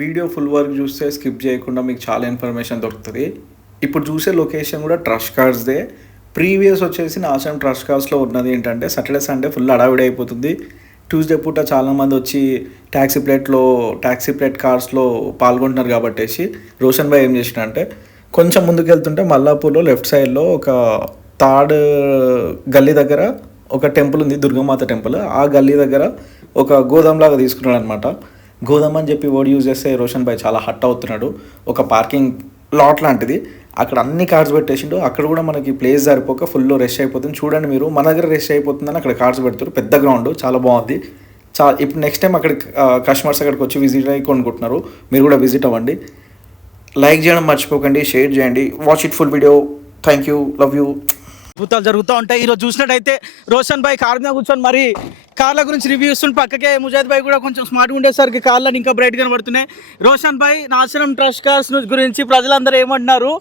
Video full work చూస్తే skip చేయకుండా మీకు చాలా ఇన్ఫర్మేషన్ దొరుకుతుంది. ఇప్పుడు చూసే లొకేషన్ కూడా ట్రష్ కార్స్దే ప్రీవియస్ వచ్చేసి నాశనం ట్రష్ కార్స్లో ఉన్నది ఏంటంటే సాటర్డే సండే ఫుల్ అడావిడి అయిపోతుంది. ట్యూస్డే పూట చాలామంది వచ్చి ట్యాక్సీ ప్లేట్లో ట్యాక్సీ ప్లేట్ కార్స్లో పాల్గొంటున్నారు కాబట్టేసి రోషన్ భాయ్ ఏం చేసినంటే కొంచెం ముందుకు వెళ్తుంటే మల్లాపూర్లో లెఫ్ట్ సైడ్లో ఒక థర్డ్ గల్లీ దగ్గర ఒక టెంపుల్ ఉంది దుర్గమాత టెంపుల్. ఆ గల్లీ దగ్గర ఒక గోదాం లాగా తీసుకున్నాడు అనమాట గోదాం అని చెప్పి వర్డ్ యూజ్ చేస్తే రోషన్ భాయ్ చాలా హట్ అవుతున్నాడు. ఒక పార్కింగ్ లాట్ లాంటిది. అక్కడ అన్ని కార్డ్స్ పెట్టేసిండు. అక్కడ కూడా మనకి ప్లేస్ సరిపోక ఫుల్ రెస్ట్ అయిపోతుంది. చూడండి మీరు మన దగ్గర రెస్ట్ అయిపోతుందని అక్కడ కార్డ్స్ పెడతారు. పెద్ద గ్రౌండ్ చాలా బాగుంది. చా ఇప్పుడు నెక్స్ట్ టైం అక్కడ కస్టమర్స్ అక్కడికి వచ్చి విజిట్ అయ్యి కొనుక్కుంటున్నారు. మీరు కూడా విజిట్ అవ్వండి. లైక్ చేయడం మర్చిపోకండి షేర్ చేయండి. Watch it full video thank you love you అద్భుతాలు జరుగుతూ ఉంటాయి. ఈరోజు చూసినట్టయితే రోషన్ భాయ్ కార్ మీద కూర్చొని మరి కార్ల గురించి రివ్యూ ఇస్తుంటే పక్కకే ముజాద్ భాయ్ కూడా కొంచెం స్మార్ట్గా ఉండేసరికి కార్లను ఇంకా బ్రైట్ కనబడుతున్నాయి. రోషన్ భాయ్ నాశనం ట్రస్ట్ కార్స్ గురించి ప్రజలందరూ ఏమంటున్నారు?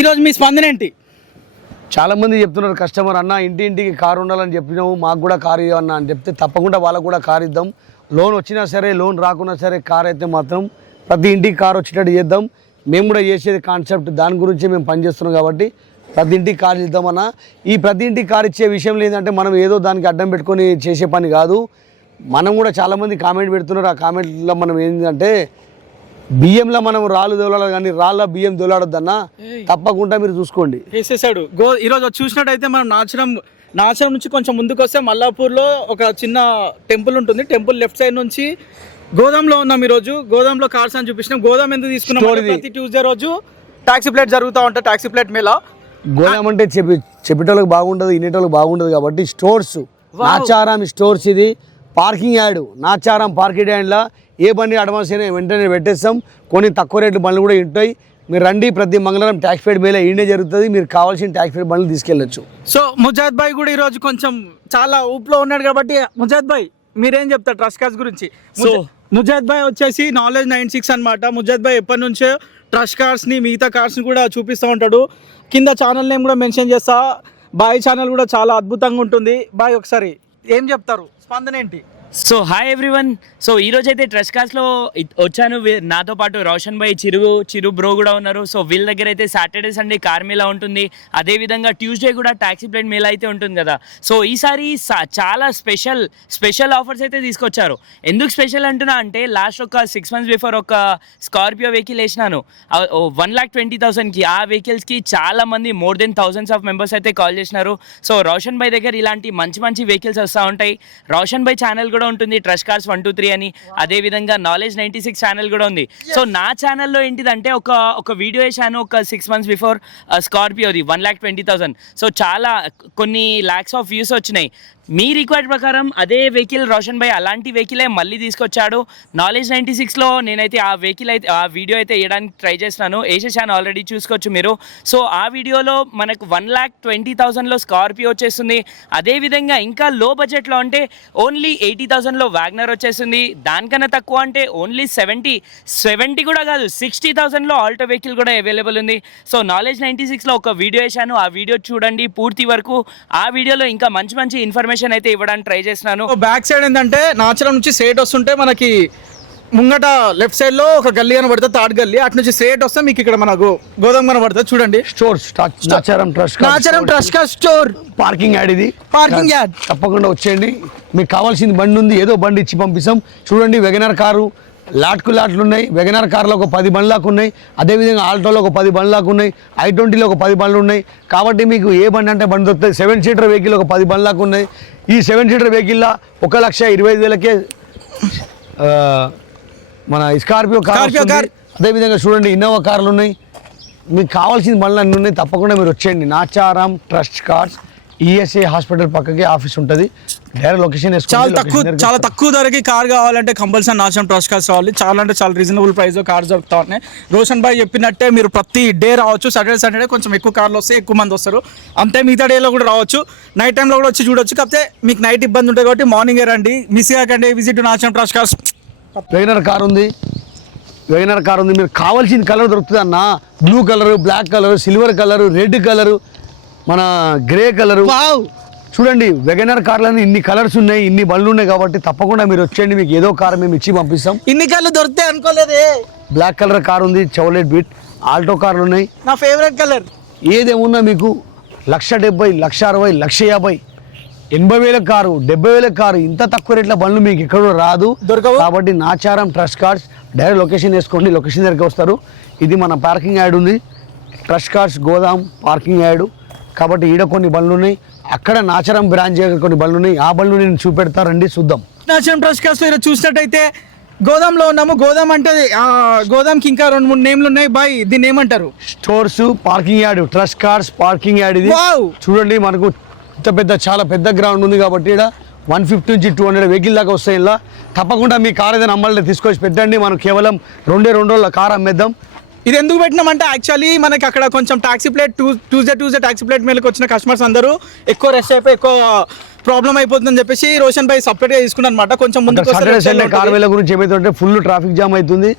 ఈరోజు మీ స్పందన ఏంటి? చాలామంది చెప్తున్నారు కస్టమర్ అన్న ఇంటి ఇంటికి కారు ఉండాలని చెప్పినాము మాకు కూడా కారు ఇవ్వన్నా అని చెప్తే తప్పకుండా వాళ్ళకు కూడా కారు ఇద్దాం. లోన్ వచ్చినా సరే లోన్ రాకున్నా సరే కార్ అయితే మాత్రం ప్రతి ఇంటికి కారు వచ్చేటట్టు చేద్దాం. మేము కూడా చేసేది కాన్సెప్ట్ దాని గురించి మేము పనిచేస్తున్నాం కాబట్టి ప్రతి ఇంటికి కారు ఇద్దామన్నా ఈ ప్రతి ఇంటికి కారు ఇచ్చే విషయంలో ఏంటంటే మనం ఏదో దానికి అడ్డం పెట్టుకొని చేసే పని కాదు. మనం కూడా చాలామంది కామెంట్ పెడుతున్నారు. ఆ కామెంట్లో మనం ఏంటంటే బియ్యంలో మనం రాళ్ళు దొలాలి కానీ రాళ్ళ బియ్యం దొలాడొద్దన్నా తప్పకుండా మీరు చూసుకోండి. వేసేసాడు. గో ఈరోజు చూసినట్టయితే మనం నాచరం నాచరం నుంచి కొంచెం ముందుకు వస్తే మల్లాపూర్లో ఒక చిన్న టెంపుల్ ఉంటుంది. టెంపుల్ లెఫ్ట్ సైడ్ నుంచి గోదాంలో ఉన్నాం ఈరోజు. గోదాంలో కార్స్ అని చూపించినాం గోదాం ఎందుకు తీసుకున్నాం. ప్రతి ట్యూస్డే రోజు టాక్సీ ప్లేట్ జరుగుతూ ఉంటాయి టాక్సీ ప్లేట్ మేళ. గోదాం అంటే చెప్పి చెప్పేటోళ్ళకి బాగుండదు వినేటోళ్ళకి బాగుండదు కాబట్టి స్టోర్స్ నాచారం స్టోర్స్ ఇది. పార్కింగ్ యార్డ్ నాచారం పార్కింగ్ యార్డ్లో ఏ బండి అడ్వాన్స్ అయినా వెంటనే పెట్టేస్తాం. కొన్ని తక్కువ రేట్లు బండ్లు కూడా ఉంటాయి. మీరు రండి ప్రతి మంగళవారం ట్యాక్స్ పేడ్ మేలే ఈడే జరుగుతుంది. మీరు కావాల్సిన ట్యాక్స్ పేడ్ బండ్లు తీసుకెళ్ళచ్చు. సో ముజాద్ భాయ్ కూడా ఈరోజు కొంచెం చాలా ఊపులో ఉన్నాడు కాబట్టి ముజాద్ భాయ్ మీరేం చెప్తారు ట్రస్ట్ కార్డ్స్ గురించి? సో ముజాద్ భాయ్ వచ్చేసి నాలెడ్జ్ నైన్ సిక్స్ అనమాట ముజాద్ భాయ్ ఎప్పటి నుంచో ట్రష్ కార్డ్స్ని మిగతా కార్డ్స్ని కూడా చూపిస్తూ ఉంటాడు. కింద ఛానల్ నేమ్ కూడా మెన్షన్ చేస్తా. బాయ్ ఛానల్ కూడా చాలా అద్భుతంగా ఉంటుంది. బాయ్ ఒకసారి. ఏం చెప్తారు? స్పందన ఏంటి? సో హాయ్ ఎవ్రీవన్ సో ఈ అయితే ట్రస్ట్ కాస్ట్లో వచ్చాను. నాతో పాటు రోషన్ భాయ్ చిరు చిరు బ్రో కూడా ఉన్నారు. సో వీళ్ళ దగ్గర అయితే సాటర్డే సండే కార్ మేళా ఉంటుంది. అదేవిధంగా ట్యూస్డే కూడా ట్యాక్సీ ప్లేట్ మేళా అయితే ఉంటుంది కదా. సో ఈసారి చాలా స్పెషల్ స్పెషల్ ఆఫర్స్ అయితే తీసుకొచ్చారు. ఎందుకు స్పెషల్ అంటున్నా అంటే లాస్ట్ ఒక సిక్స్ మంత్స్ బిఫోర్ ఒక స్కార్పియో వెహికల్ వేసినాను. వన్ ల్యాక్ ట్వంటీ థౌసండ్కి ఆ వెహికల్స్కి చాలా మంది more than thousands of members అయితే కాల్ చేసినారు. సో రోషన్ భాయ్ దగ్గర ఇలాంటి మంచి మంచి వెహికల్స్ వస్తూ ఉంటాయి. రోషన్ భాయ్ ఛానల్ కూడా ఉంటుంది trust cars one two three అని. అదే విధంగా నాలెడ్జ్ నైంటీ సిక్స్ ఛానల్ కూడా ఉంది. సో నా ఛానల్లో ఏంటిదంటే ఒక ఒక వీడియో వేసాను ఒక six months before స్కార్పియోది one lakh twenty thousand so చాలా కొన్ని ల్యాక్స్ ఆఫ్ వ్యూస్ వచ్చినాయి. మీ రిక్వైర్డ్ ప్రకారం అదే వెహికల్ రోషన్ భాయ్ అలాంటి వెహికలే మళ్ళీ తీసుకొచ్చాడు. నాలెడ్జ్ నైంటీ సిక్స్లో నేనైతే ఆ వెహికల్ అయితే ఆ వీడియో అయితే వేయడానికి ట్రై చేస్తున్నాను. వేసేసాను ఆల్రెడీ చూసుకోవచ్చు మీరు. సో ఆ వీడియోలో మనకు వన్ ల్యాక్ ట్వంటీ థౌసండ్లో స్కార్పియో వచ్చేస్తుంది. అదేవిధంగా ఇంకా లో బడ్జెట్లో అంటే ఓన్లీ ఎయిటీ థౌసండ్లో వ్యాగ్నర్ వచ్చేస్తుంది. దానికన్నా తక్కువ అంటే ఓన్లీ సెవెంటీ సెవెంటీ కూడా కాదు సిక్స్టీ థౌసండ్లో ఆల్టో వెహికల్ కూడా అవైలబుల్ ఉంది. సో నాలెడ్జ్ నైంటీ సిక్స్లో ఒక వీడియో వేసాను ఆ వీడియో చూడండి పూర్తి వరకు. ఆ వీడియోలో ఇంకా మంచి మంచి ఇన్ఫర్మేషన్ అయితే ఇవ్వడానికి ట్రై చేస్తున్నాను. బ్యాక్ సైడ్ ఏంటంటే నాచరం నుంచి స్ట్రేట్ వస్తుంటే మనకి ముంగట లెఫ్ట్ సైడ్లో ఒక గల్లీ కనబడుతుంది థర్డ్ గల్లీ. అటు నుంచి స్ట్రేట్ వస్తే మీకు ఇక్కడ మన గో గోదాం కనబడుతుంది. చూడండి. Stores Nacharam trust Nacharam trust store. Parking yard ఇది. Parking yard. తప్పకుండా వచ్చేయండి. మీకు కావాల్సింది బండి ఉంది ఏదో బండి ఇచ్చి పంపిస్తాం. చూడండి వెగనర్ కారు. లాట్కు లాట్లు ఉన్నాయి వెగనర్ కార్లో ఒక పది బండ్లాకు ఉన్నాయి అదేవిధంగా ఆల్టోలో ఒక పది బండ్లాకు ఉన్నాయి ఐ ట్వంటీలో ఒక పది బండ్లు ఉన్నాయి. కాబట్టి మీకు ఏ బండి అంటే బండి దొరుకుతుంది? సెవెన్ సీటర్ వెహికల్ ఒక పది బండ్లాకు ఉన్నాయి. ఈ సెవెన్ సీటర్ వెహికల్లో ఒక లక్ష ఇరవై ఐదు వేలకే మన స్కార్పియో కార్. అదేవిధంగా చూడండి ఇన్నోవా కార్లు ఉన్నాయి. మీకు కావాల్సిన బండ్లు అన్నీ ఉన్నాయి తప్పకుండా మీరు వచ్చేయండి. Nacharam trust cars ESI hospital పక్కకి ఆఫీస్ ఉంటుంది. డైరెక్ట్ లొకేషన్ చాలా తక్కువ చాలా తక్కువ ధరకి కార్ కావాలంటే కంపల్సరీ నాచరం ట్రస్ట్ కార్స్ కావాలి. చాలా అంటే చాలా రీజనబుల్ ప్రైస్ కార్స్ దొరుకుతా ఉన్నాయి. రోషన్ భాయ్ చెప్పినట్టే మీరు ప్రతి డే రావచ్చు. సాటర్డే సాటర్డే కొంచెం ఎక్కువ కార్లు వస్తాయి ఎక్కువ మంది వస్తారు. అంతే మిగతా డేలో కూడా రావచ్చు. నైట్ టైంలో కూడా వచ్చి చూడొచ్చు. కాకపోతే మీకు నైట్ ఇబ్బంది ఉంటుంది కాబట్టి మార్నింగే రండి. మిస్ కాకండి visit Nacharam trust cars WagonR car ఉంది. వెగనర్ కార్ ఉంది. మీరు కావాల్సిన కలర్ దొరుకుతుంది అన్న. Blue colour black colour silver colour red colour మన గ్రే కలర్. వావ్. చూడండి వెగనర్ కార్లని ఇన్ని కలర్స్ ఉన్నాయి ఇన్ని బండ్లు ఉన్నాయి కాబట్టి తప్పకుండా మీరు వచ్చేయండి మీకు ఏదో కార్ మేము ఇచ్చి పంపిస్తాం. ఇన్ని కళ్ళు దొరుకుతాయి అనుకోలేదే. బ్లాక్ కలర్ కార్ ఉంది చౌలెట్ బీట్ ఆల్టో కార్లు ఉన్నాయి. నా ఫేవరెట్ కలర్. ఏదేమున్నా మీకు లక్ష డెబ్బై లక్ష అరవై లక్ష యాభై ఎనభై వేల కారు డెబ్బై వేల కారు ఇంత తక్కువ రేట్ల బండ్లు మీకు ఎక్కడ రాదు. దొరకవు? కాబట్టి Nacharam trust cars direct location వేసుకోండి లొకేషన్ దగ్గరికి వస్తారు. ఇది మన పార్కింగ్ యాడ్ ఉంది. ట్రస్ట్ కార్డ్స్ గోదాం పార్కింగ్ యాడ్. కాబట్టి ఈడ కొన్ని బండ్లు ఉన్నాయి అక్కడ నాచారం బ్రాంచ్ కొన్ని బండ్లు ఉన్నాయి. ఆ బండ్లు నేను చూపెడతారండి చూద్దాం. నేషనల్ ట్రస్ట్ కాస్ట్ ఈరోజు చూసినట్టయితే గోదాంలో ఉన్నాము. గోదాం అంటే గోదాంకి ఇంకా రెండు మూడు నేమ్లు ఉన్నాయి. బాయ్ దీన్ని ఏమంటారు? Stores parking yard trust cars parking yard ఇది! చూడండి మనకు ఇంత పెద్ద చాలా పెద్ద గ్రౌండ్ ఉంది కాబట్టి ఇక్కడ వన్ ఫిఫ్టీ నుంచి టూ హండ్రెడ్ వెహికల్ దాకా వస్తాయి ఇలా. తప్పకుండా మీ కార్ ఏదైనా అమ్మాలి తీసుకొచ్చి పెట్టండి. మనం కేవలం రెండే రెండు రోజుల కార్ అమ్మేద్దాం. ఇది ఎందుకు పెట్టినామంటే యాక్చువల్లీ మనకి అక్కడ కొంచెం taxi plate to Tuesday Tuesday taxi plate మీదకి వచ్చిన కస్టమర్స్ అందరూ ఎక్కువ రష్ అయిపోయి ఎక్కువ ప్రాబ్లం అయిపోతుందని చెప్పేసి రోషన్ భాయ్ సపరేట్గా తీసుకున్నాను అనమాట కొంచెం ముందుకు వస్తే సాటర్డే left side సండే లో కార్ ఉంటుంది. వేల గురించి ఏమైతుంటే ఫుల్ ట్రాఫిక్ జామ్ అవుతుంది.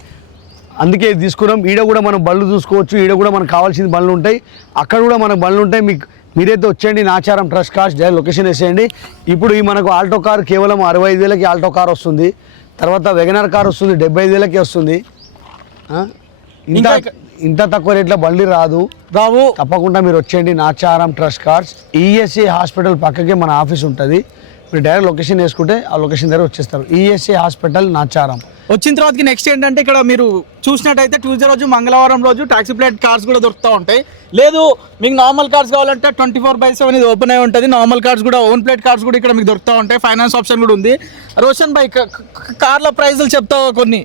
అందుకే ఇది తీసుకున్నాం. ఈడ కూడా మనం బళ్ళు చూసుకోవచ్చు. ఈడ కూడా మనకు కావాల్సిన బండ్లు ఉంటాయి. అక్కడ కూడా మనకు బండ్లు ఉంటాయి. మీకు మీరైతే వచ్చేయండి. Nacharam trust cars direct location వేసేయండి. ఇప్పుడు ఈ మనకు ఆల్టో కార్ కేవలం అరవై ఐదు వేలకి ఆల్టో కార్ వస్తుంది. తర్వాత వెగనర్ కార్ వస్తుంది. డెబ్బై ఐదు వేలకి వస్తుంది. ఇంకా ఇంత తక్కువ రేట్లో బండి రాదు. రావు. తప్పకుండా మీరు వచ్చేయండి Nacharam trust cars ESI hospital పక్కకే మన ఆఫీస్ ఉంటుంది. మీరు డైరెక్ట్ లొకేషన్ వేసుకుంటే ఆ లొకేషన్ దగ్గర వచ్చేస్తారు. ESI hospital Nacharam. వచ్చిన తర్వాతకి నెక్స్ట్ ఏంటంటే ఇక్కడ మీరు చూసినట్టయితే ట్యూస్డే రోజు మంగళవారం రోజు టాక్సీ ప్లేట్ కార్స్ కూడా దొరుకుతూ ఉంటాయి. లేదు మీకు నార్మల్ కార్స్ కావాలంటే ట్వంటీ ఫోర్ బై సెవెన్ ఇది ఓపెన్ అయి ఉంటుంది. నార్మల్ కార్స్ కూడా ఓన్ ప్లేట్ కార్స్ కూడా ఇక్కడ మీకు దొరుకుతూ ఉంటాయి. ఫైనాన్స్ ఆప్షన్ కూడా ఉంది. రోషన్ బై కార్ల ప్రైజులు చెప్తావా కొన్ని?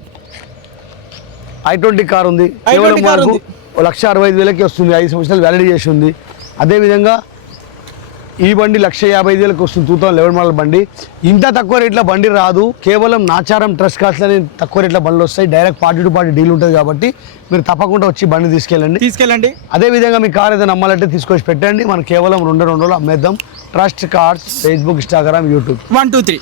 ఐ ట్వంటీ కార్ ఉంది. i20 కేవలం మనకు లక్ష అరవై ఐదు వేలకి వస్తుంది. ఐదు సంవత్సరాలు వ్యాలిడ్ చేసి ఉంది. అదేవిధంగా ఈ బండి లక్ష యాభై ఐదు వేలకు వస్తుంది. టూ థౌసండ్ లెవెన్ మోడల్ బండి. ఇంత తక్కువ రేట్ల బండి రాదు. కేవలం నాచారం ట్రస్ట్ కార్స్లోనే తక్కువ రేట్ల బండ్లు వస్తాయి. Direct party to party deal ఉంటుంది కాబట్టి మీరు తప్పకుండా వచ్చి బండి తీసుకెళ్ళండి. తీసుకెళ్ళండి. అదేవిధంగా మీ కార్ ఏదైనా అమ్మాలంటే తీసుకొచ్చి పెట్టండి. మనం కేవలం రెండు రెండు రోజులు అమ్మేద్దాం. Trust cars Facebook Instagram YouTube one two three